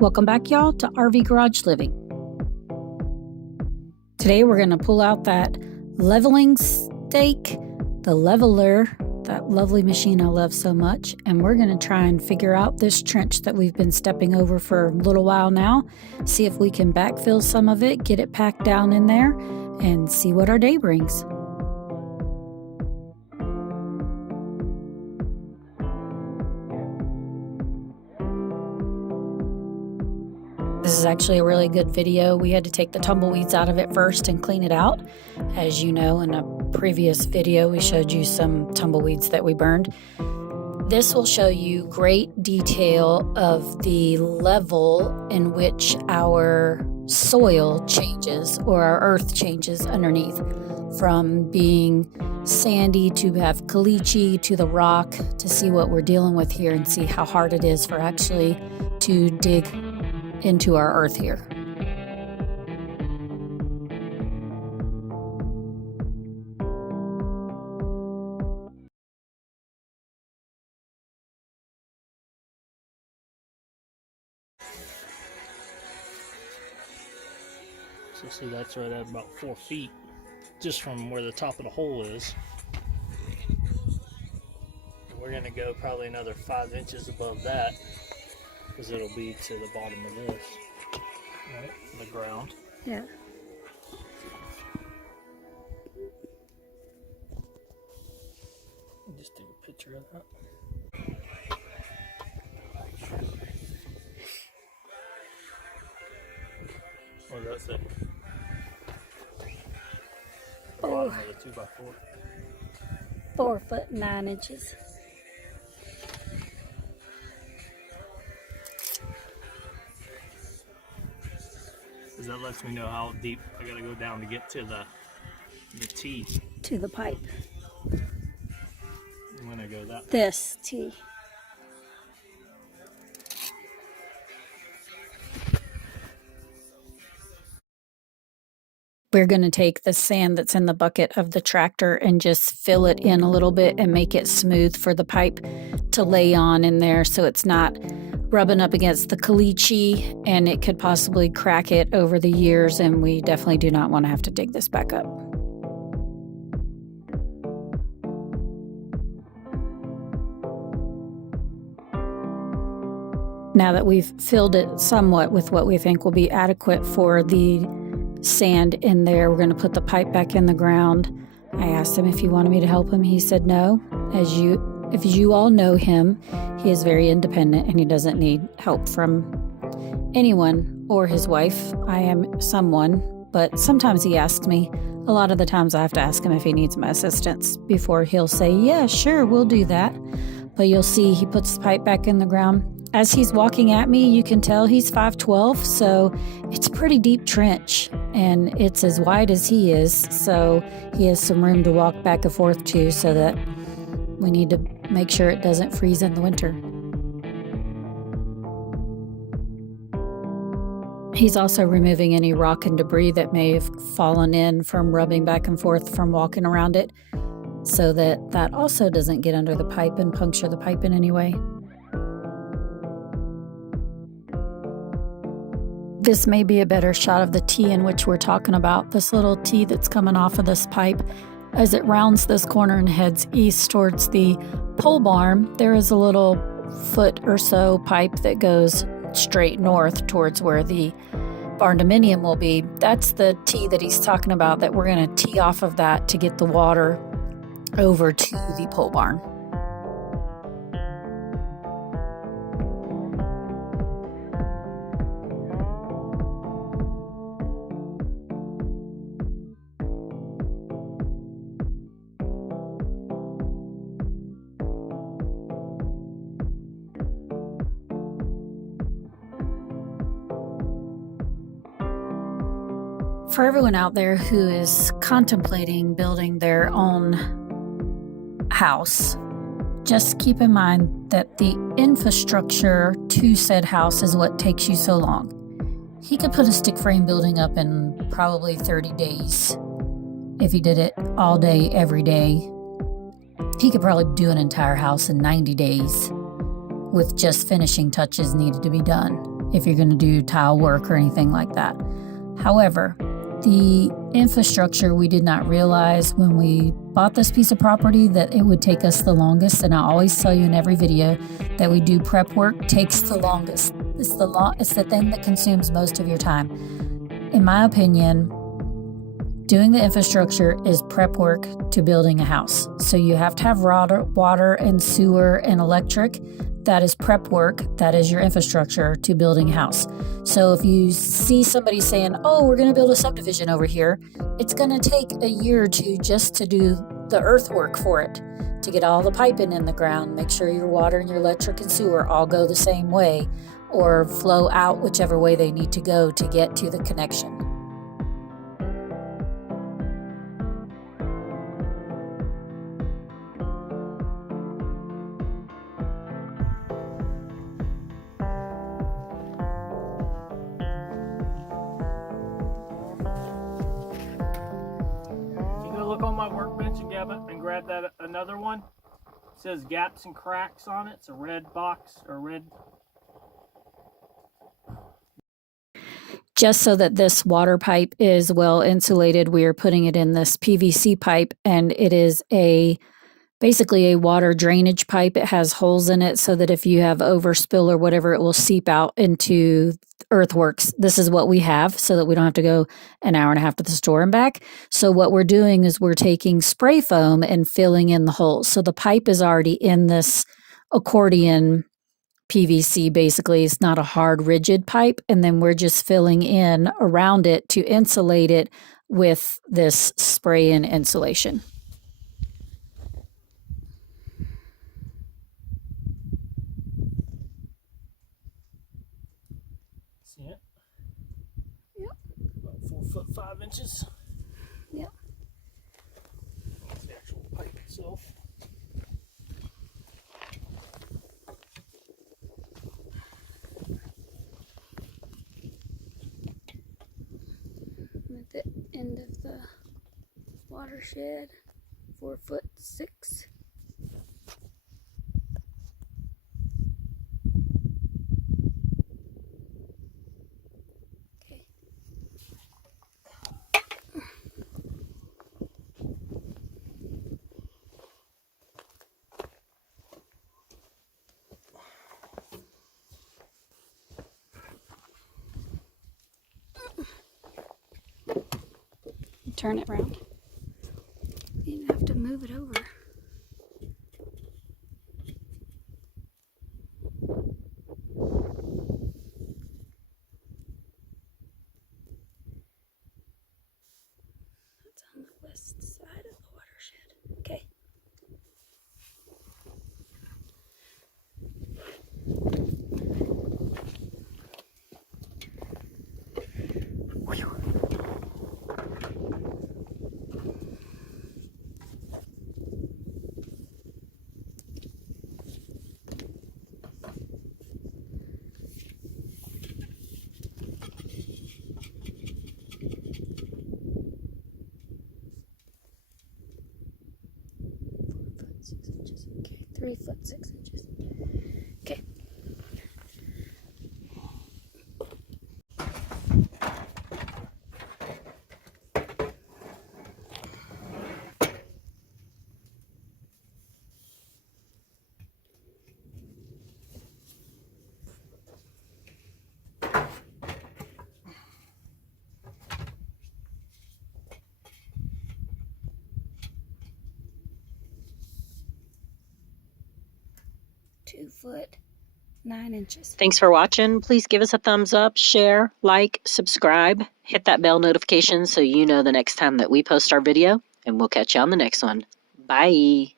Welcome back, y'all, to RV Garage Living. Today we're going to pull out that leveling stake, the leveler, that lovely machine I love so much, and we're going to try and figure out this trench that we've been stepping over for a little while now, see if we can backfill some of it, get it packed down in there, and see what our day brings. This is actually a really good video. We had to take the tumbleweeds out of it first and clean it out. As you know, in a previous video, we showed you some tumbleweeds that we burned. This will show you great detail of the level in which our soil changes or our earth changes underneath, from being sandy to have caliche to the rock, to see what we're dealing with here and see how hard it is for actually to dig into our earth here. So see, that's right at about 4 feet, just from where the top of the hole is. We're gonna go probably another 5 inches above that, because it'll be to the bottom of this, right, the ground. Yeah. I'll just take a picture of that. What does that say? Oh. Bottom of the 2x4. 4 foot 9 inches. Because that lets me know how deep I gotta go down to get to the T. To the pipe. I'm gonna go that way. This T. We're going to take the sand that's in the bucket of the tractor and just fill it in a little bit and make it smooth for the pipe to lay on in there, so it's not rubbing up against the caliche and it could possibly crack it over the years, and we definitely do not want to have to dig this back up. Now that we've filled it somewhat with what we think will be adequate for the sand in there, we're going to put the pipe back in the ground. I asked him if he wanted me to help him. He said no. If you all know him, he is very independent and he doesn't need help from anyone or his wife. I am someone, but sometimes he asks me. A lot of the times I have to ask him if he needs my assistance before he'll say, yeah, sure, we'll do that. But you'll see he puts the pipe back in the ground. As he's walking at me, you can tell he's 5'12", so it's a pretty deep trench, and it's as wide as he is, so he has some room to walk back and forth to, so that we need to make sure it doesn't freeze in the winter. He's also removing any rock and debris that may have fallen in from rubbing back and forth from walking around it, so that also doesn't get under the pipe and puncture the pipe in any way. This may be a better shot of the T in which we're talking about, this little T that's coming off of this pipe. As it rounds this corner and heads east towards the pole barn, there is a little foot or so pipe that goes straight north towards where the barndominium will be. That's the T that he's talking about, that we're going to tee off of that to get the water over to the pole barn. For everyone out there who is contemplating building their own house, just keep in mind that the infrastructure to said house is what takes you so long. He could put a stick frame building up in probably 30 days. If he did it all day, every day, he could probably do an entire house in 90 days with just finishing touches needed to be done. if you're going to do tile work or anything like that. However, the infrastructure, we did not realize when we bought this piece of property that it would take us the longest. And I always tell you in every video that we do prep work takes the longest. It's the thing that consumes most of your time. In my opinion, doing the infrastructure is prep work to building a house. So you have to have water and sewer and electric. That is prep work. That is your infrastructure to building a house. So if you see somebody saying, oh, we're going to build a subdivision over here, it's going to take a year or two just to do the earthwork for it, to get all the piping in the ground, make sure your water and your electric and sewer all go the same way or flow out whichever way they need to go to get to the connection. Look on my workbench and grab that another one. It says gaps and cracks on it. It's a red box or red. Just so that this water pipe is well insulated, we are putting it in this PVC pipe, and it is basically a water drainage pipe. It has holes in it so that if you have overspill or whatever, it will seep out into earthworks. This is what we have so that we don't have to go an hour and a half to the store and back. So what we're doing is we're taking spray foam and filling in the holes. So the pipe is already in this accordion PVC. Basically, it's not a hard, rigid pipe. And then we're just filling in around it to insulate it with this spray and insulation. See it? Yep. About 4 foot 5 inches. Yep. That's the actual pipe itself. At the end of the watershed, 4'6". Okay. Turn it around. You have to move it over. That's on the west side of the watershed. Okay. Okay, 3 foot 6 inches. Okay. Foot 9 inches. Thanks for watching. Please give us a thumbs up, share, like, subscribe, hit that bell notification so you know the next time that we post our video, and we'll catch you on the next one. Bye.